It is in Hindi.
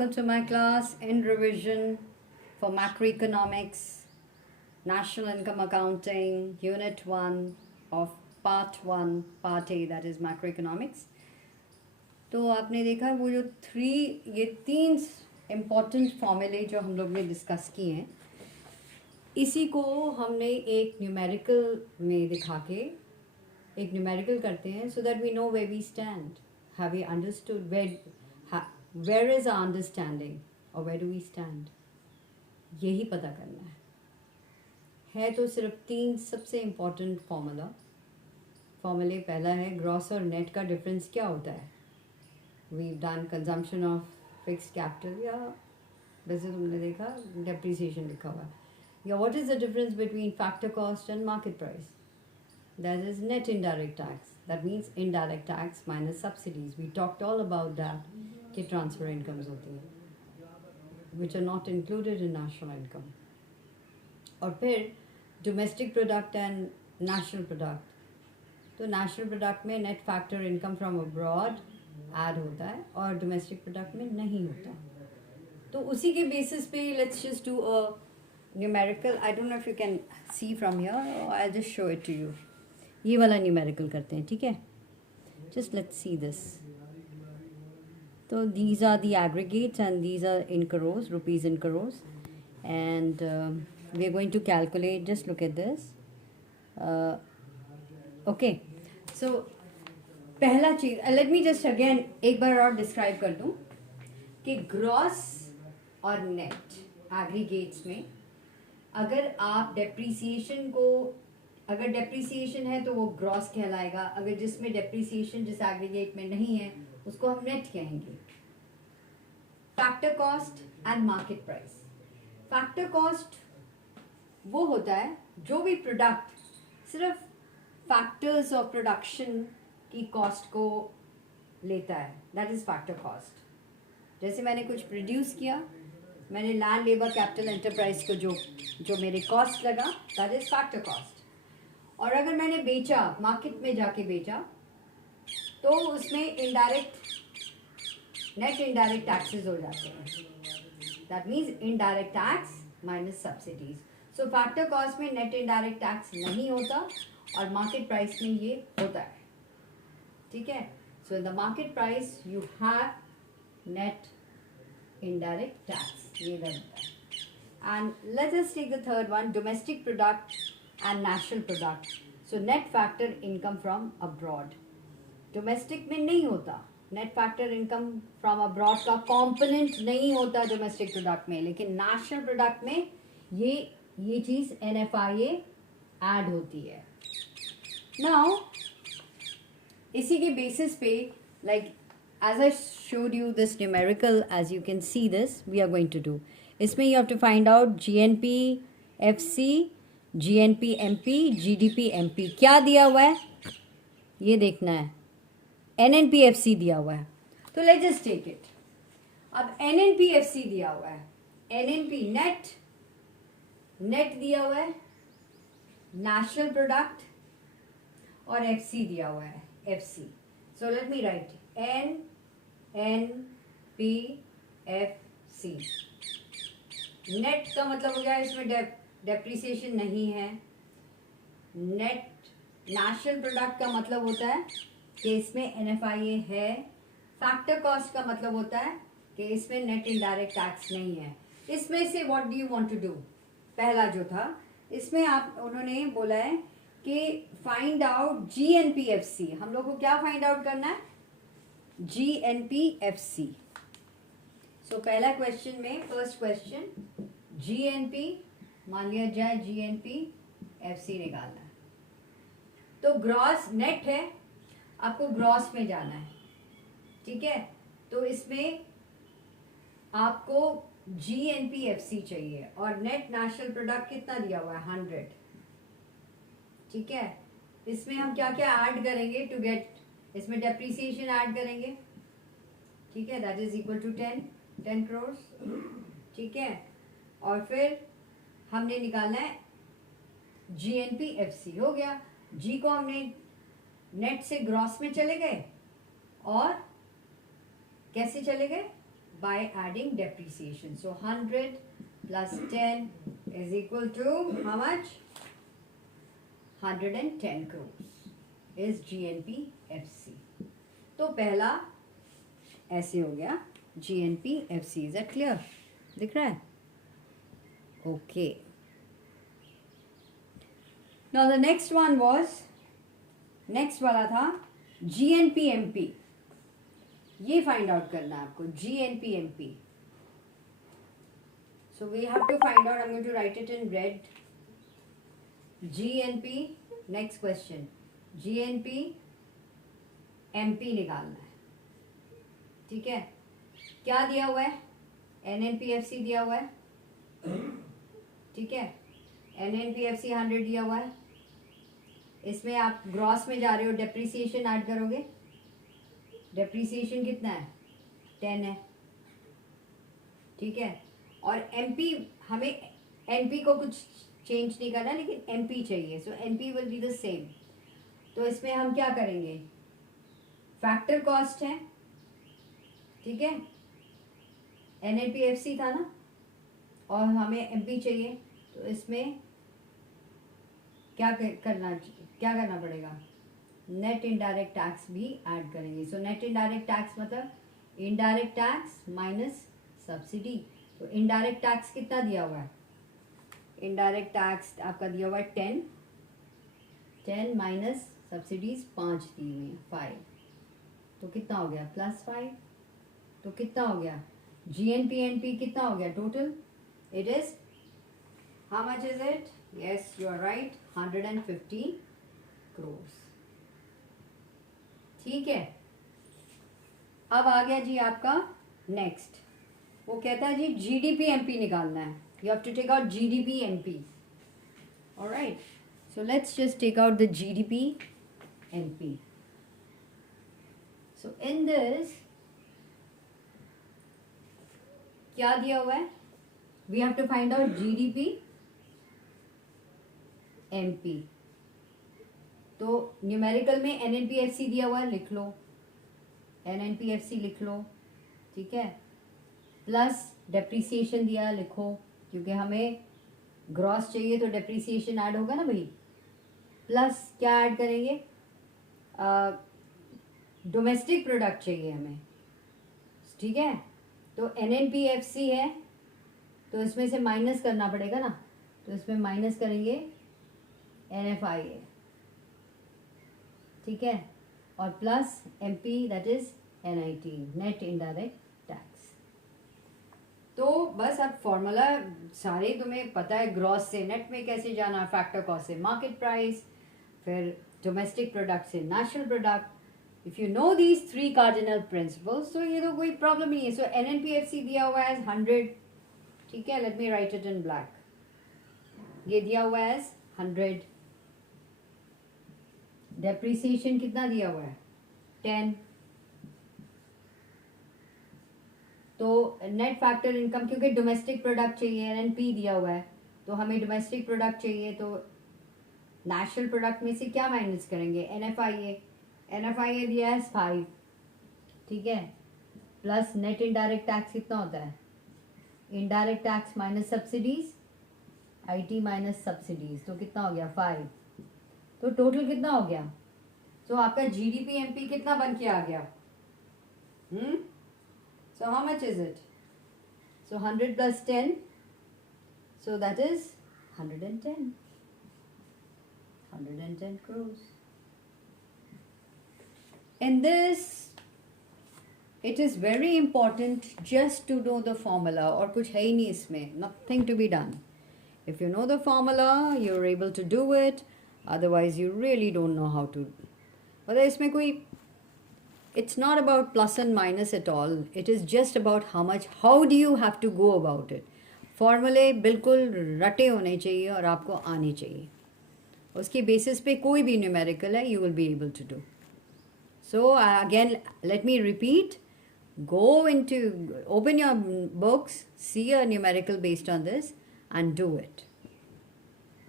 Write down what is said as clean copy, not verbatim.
Welcome to my class in revision for macroeconomics, national income accounting, unit 1 of part 1, part A, that is macroeconomics. तो आपने देखा वो जो ये तीन इम्पॉर्टेंट फॉर्मूले जो हम लोग ने डिस्कस किए हैं, इसी को हमने एक न्यूमेरिकल में दिखा के एक न्यूमेरिकल करते हैं so that we know where we stand. Have we understood where is our understanding or where do we stand? यही पता करना है तो सिर्फ तीन सबसे इम्पॉर्टेंट फॉर्मूले. पहला है ग्रॉस और नेट का डिफरेंस क्या होता है. We done consumption of fixed capital, या वैसे तुमने देखा डेप्रिसिएशन लिखा हुआ है, या what is the difference between factor cost and market price. That is net indirect tax. That means indirect tax minus subsidies. We talked all about that. कि transfer incomes होती हैं which are not included in national income. और फिर domestic product and national product. तो national product में net factor income from abroad add होता है और domestic product में नहीं होता. तो उसी के basis पे let's just do a numerical. I don't know if you can see from here, or I'll just show it to you. ये वाला न्यूमेरिकल करते हैं, ठीक है. Just let's see this. तो these are the aggregates and these are in crores, rupees in crores, and we are going to calculate. Just look at this. Okay, so पहला चीज़, लेट मी जस्ट अगेन एक बार और डिस्क्राइब कर दूँ कि ग्रॉस और नेट एग्रीगेट्स में अगर आप डेप्रीसिएशन को, अगर डेप्रीसिएशन है तो वो ग्रॉस कहलाएगा. अगर जिसमें डेप्रीसिएशन जिस एग्रीगेट में नहीं है उसको हम नेट कहेंगे. Factor cost and market price. Factor cost वो होता है जो भी प्रोडक्ट सिर्फ फैक्टर्स ऑफ प्रोडक्शन की कॉस्ट को लेता है, दैट इज फैक्टर कॉस्ट. जैसे मैंने कुछ प्रोड्यूस किया, मैंने लैंड, लेबर, कैपिटल, एंटरप्राइज को जो मेरे कॉस्ट लगा, दैट इज फैक्टर कॉस्ट. और अगर मैंने बेचा, मार्केट में जाके बेचा, तो उसमें नेट इनडायरेक्ट टैक्सेस हो जाते हैं. That means indirect tax minus subsidies. So factor cost में नेट इनडायरेक्ट टैक्स नहीं होता और मार्केट प्राइस में ये होता है, ठीक है. So in the market price you have net indirect tax, ये रहता है. And let us take the third one, domestic product and national product. So net factor income from abroad. Domestic में नहीं होता. Net factor income from abroad का component नहीं होता domestic product में, लेकिन national product में ये चीज़ NFIA add होती है. Now इसी के basis पे, like as I showed you this numerical, as you can see this, we are going to do. इसमें you have to find out GNP, FC, GNP MP, GDP MP. क्या दिया हुआ है ये देखना है. NNP FC दिया हुआ है. तो लेट्स जस्ट टेक इट. अब NNP FC दिया हुआ है, NNP नेट दिया हुआ है, नेशनल प्रोडक्ट, और FC दिया हुआ है, FC. So let me right NNP FC. Net का मतलब हो गया इसमें डेप्रिसिएशन नहीं है. नेट नेशनल प्रोडक्ट का मतलब होता है कि इसमें NFIA है. फैक्टर कॉस्ट का मतलब होता है कि इसमें नेट इनडायरेक्ट टैक्स नहीं है. इसमें से what do you want to do. पहला जो था इसमें उन्होंने बोला है कि फाइंड आउट GNPFC. हम लोग को क्या फाइंड आउट करना है, GNPFC. सो पहला क्वेश्चन में, फर्स्ट क्वेश्चन, GNP मान लिया जाए, GNPFC निकालना है. तो ग्रॉस नेट है, आपको ग्रॉस में जाना है, ठीक है. तो इसमें आपको GNPFC चाहिए और नेट नेशनल प्रोडक्ट कितना दिया हुआ है, 100, ठीक है. इसमें हम क्या क्या ऐड करेंगे टू गेट, इसमें डेप्रिसिएशन ऐड करेंगे, ठीक है. That is equal to 10 crore, ठीक है. और फिर हमने निकालना है GNPFC. हो गया. जी को हमने नेट से ग्रॉस में चले गए और कैसे चले गए, by adding depreciation. So 100 plus 10 is equal to how much? 110 crores is GNPFC. तो पहला ऐसे हो गया GNPFC. Is that clear? दिख रहा है? Okay. Now the next one was, next वाला था GNPMP. ये फाइंड आउट करना है आपको, GNPMP. So we have to find out. I'm going to write it in red. GNP. Next question. GNPMP निकालना है. ठीक है? क्या दिया हुआ है? NNPFC दिया हुआ है. ठीक है? NNPFC 100 दिया हुआ है. इसमें आप ग्रॉस में जा रहे हो, डेप्रिसिएशन ऐड करोगे. डेप्रिसिएशन कितना है? 10 है. ठीक है? और MP, हमें NP को कुछ चेंज नहीं करना, लेकिन MP चाहिए. सो NP will be the same. तो इसमें हम क्या करेंगे? फैक्टर कॉस्ट है. ठीक है? NNPFC था ना, और हमें MP चाहिए. तो इसमें क्या करना पड़ेगा? नेट इनडायरेक्ट टैक्स भी ऐड करेंगे. सो नेट इनडायरेक्ट टैक्स मतलब इनडायरेक्ट टैक्स माइनस सब्सिडी. तो इनडायरेक्ट टैक्स कितना दिया हुआ है? इनडायरेक्ट टैक्स आपका दिया हुआ है 10 माइनस सब्सिडीज 5 दी हुई है 5. तो कितना हो गया? +5. तो कितना हो गया? GNPNP कितना हो गया total? It is, how much is it? Yes, you are right, 150 crores. ठीक है? अब आ गया जी आपका नेक्स्ट. वो कहता है जी GDPMP निकालना है. You have to take out GDPMP. Alright. So let's just take out the GDPMP. So in this, क्या दिया हुआ है? We have to find out GDPMP. तो न्यूमेरिकल में NNPFC दिया हुआ है, लिख लो. NNPFC लिख लो. ठीक है? प्लस डेप्रिसिएशन दिया है, लिखो, क्योंकि हमें ग्रॉस चाहिए तो डेप्रिसिएशन ऐड होगा ना भाई. प्लस क्या ऐड करेंगे? डोमेस्टिक प्रोडक्ट चाहिए हमें. ठीक है? तो NNPFC है, तो इसमें से माइनस करना पड़ेगा ना. तो इसमें माइनस करेंगे NFIA. ठीक है? और plus MP, that is NIT, net indirect tax. तो बस अब फॉर्मूला सारे तुम्हें पता है. ग्रॉस से नेट में कैसे जाना, फैक्टर कॉस्ट से मार्केट प्राइस, फिर डोमेस्टिक प्रोडक्ट से national product. If you know these 3 cardinal principles, तो ये तो कोई प्रॉब्लम नहीं है. सो NNPFC दिया हुआ है 100. ठीक है? Let me right it in black. ये दिया हुआ है 100. डेप्रिसिएशन कितना दिया हुआ है? 10. तो नेट फैक्टर इनकम, क्योंकि डोमेस्टिक प्रोडक्ट चाहिए, NNP दिया हुआ है, तो हमें डोमेस्टिक प्रोडक्ट चाहिए. तो नेशनल प्रोडक्ट में से क्या माइनस करेंगे? NFIA दिया है 5. ठीक है? प्लस नेट इनडायरेक्ट टैक्स कितना होता है? Indirect tax minus subsidies, IT minus subsidies. तो कितना हो गया? 5. तो टोटल कितना हो गया? तो आपका GDPMP कितना बन के आ गया? So how much is it? So 100 plus 10, so that is 110. 110 crores. In this, it is very important just to know the formula. और कुछ है ही नहीं इसमें. Nothing to be done. If you know the formula, you're able to do it. Otherwise, you really don't know how to. मतलब इसमें कोई, it's not about plus and minus at all. It is just about how do you have to go about it. फॉर्मूले बिल्कुल रटे होने चाहिए और आपको आने चाहिए. उसकी बेसिस पे कोई भी न्यूमेरिकल है, you will be able to do. So again, let me repeat. Open your books, see a numerical based on this and do it.